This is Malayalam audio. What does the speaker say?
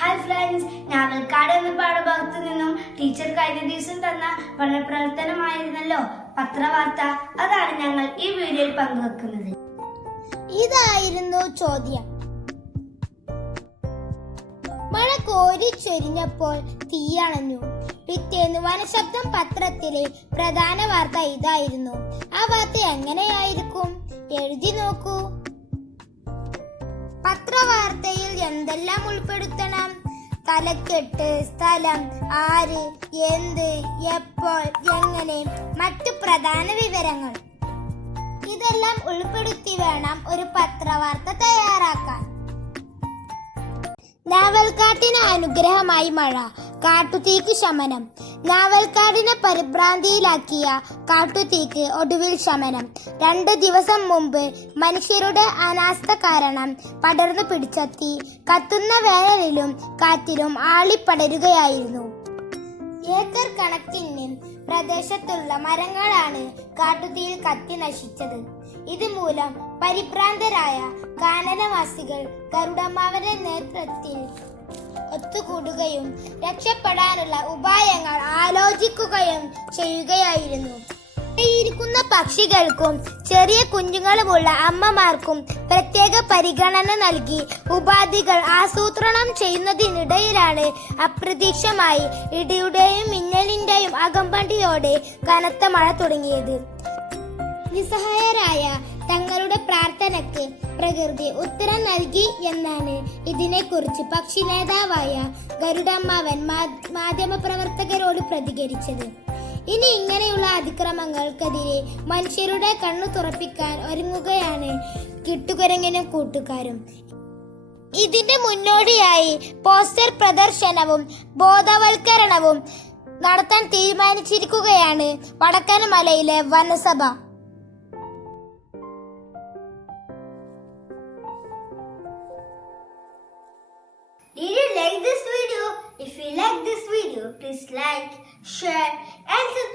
ഹായ് ഫ്രണ്ട്സ്, ഞാവൽക്കാട് എന്ന പാഠഭാഗത്തു നിന്നും ടീച്ചർ കഴിഞ്ഞ ദിവസം തന്ന പഠനപ്രവർത്തനമായിരുന്നല്ലോ പത്രവാർത്ത. അതാണ് ഞങ്ങൾ ഈ വീഡിയോയിൽ പങ്കുവെക്കുന്നത്. ഇതായിരുന്നു ചോദ്യം. മഴ കോരിച്ചൊരിഞ്ഞപ്പോൾ തീയണഞ്ഞു. പിറ്റേന്ന് വനശബ്ദം പത്രത്തിലെ പ്രധാന വാർത്ത ഇതായിരുന്നു. ആ വാർത്ത എങ്ങനെയായിരിക്കും? എഴുതി നോക്കൂ. പത്രവാർത്തയിൽ എന്തെല്ലാം ഉൾപ്പെടുത്തണം? തലക്കെട്ട്, സ്ഥലം, ആര്, എന്ത്, എപ്പോൾ, എങ്ങനെ, മറ്റു പ്രധാന വിവരങ്ങൾ. ഇതെല്ലാം ഉൾപ്പെടുത്തി വേണം ഒരു പത്രവാർത്ത തയ്യാറാക്കാൻ. നാവൽക്കാട്ടിന് അനുഗ്രഹമായി മഴ, കാട്ടുതീക്ക് ശമനം. നാവൽക്കാടിനെ പരിഭ്രാന്തിയിലാക്കിയ കാട്ടുതീക്ക് ഒടുവിൽ ശമനം. 2 ദിവസം മുമ്പ് മനുഷ്യരുടെ അനാസ്ഥ കാരണം പടർന്നു പിടിച്ച തീ കത്തുന്ന വേനലിലും കാറ്റിലും ആളിപ്പടരുകയായിരുന്നു. ഏക്കർ കണക്കിന് പ്രദേശത്തുള്ള മരങ്ങളാണ് കാട്ടുതീയിൽ കത്തി നശിച്ചത്. ഇതുമൂലം പരിഭ്രാന്തരായ കാനനവാസികൾ ഗരുഡമ്മാവന്റെ നേതൃത്വത്തിൽ ഒത്തുകൂടുകയും രക്ഷപ്പെടാനുള്ള ഉപായങ്ങൾ ആലോചിക്കുകയും ചെയ്യുകയായിരുന്നു. ഇരിക്കുന്ന പക്ഷികൾക്കും ചെറിയ കുഞ്ഞുങ്ങളുമുള്ള അമ്മമാർക്കും പ്രത്യേക പരിഗണന നൽകി ഉപാധികൾ ആസൂത്രണം ചെയ്യുന്നതിനിടയിലാണ് അപ്രതീക്ഷിതമായി ഇടിയുടെയും മിന്നലിന്റെയും അകമ്പടിയോടെ കനത്ത മഴ തുടങ്ങിയത്. നിസ്സഹായരായ തങ്ങളുടെ പ്രാർത്ഥനയ്ക്ക് പ്രകൃതി ഉത്തരം നൽകി എന്നാണ് ഇതിനെക്കുറിച്ച് പക്ഷി നേതാവായ ഗരുഡമ്മാവൻ മാധ്യമപ്രവർത്തകരോട് പ്രതികരിച്ചത്. ഇനി ഇങ്ങനെയുള്ള അതിക്രമങ്ങൾക്കെതിരെ മനുഷ്യരുടെ കണ്ണു തുറപ്പിക്കാൻ ഒരുങ്ങുകയാണ് കിട്ടുകുരങ്ങനും കൂട്ടുകാരും. ഇതിന്റെ മുന്നോടിയായി പോസ്റ്റർ പ്രദർശനവും ബോധവൽക്കരണവും നടത്താൻ തീരുമാനിച്ചിരിക്കുകയാണ് വടക്കൻമലയിലെ വനസഭ. Did you like this video? If you like this video, please like, share and subscribe.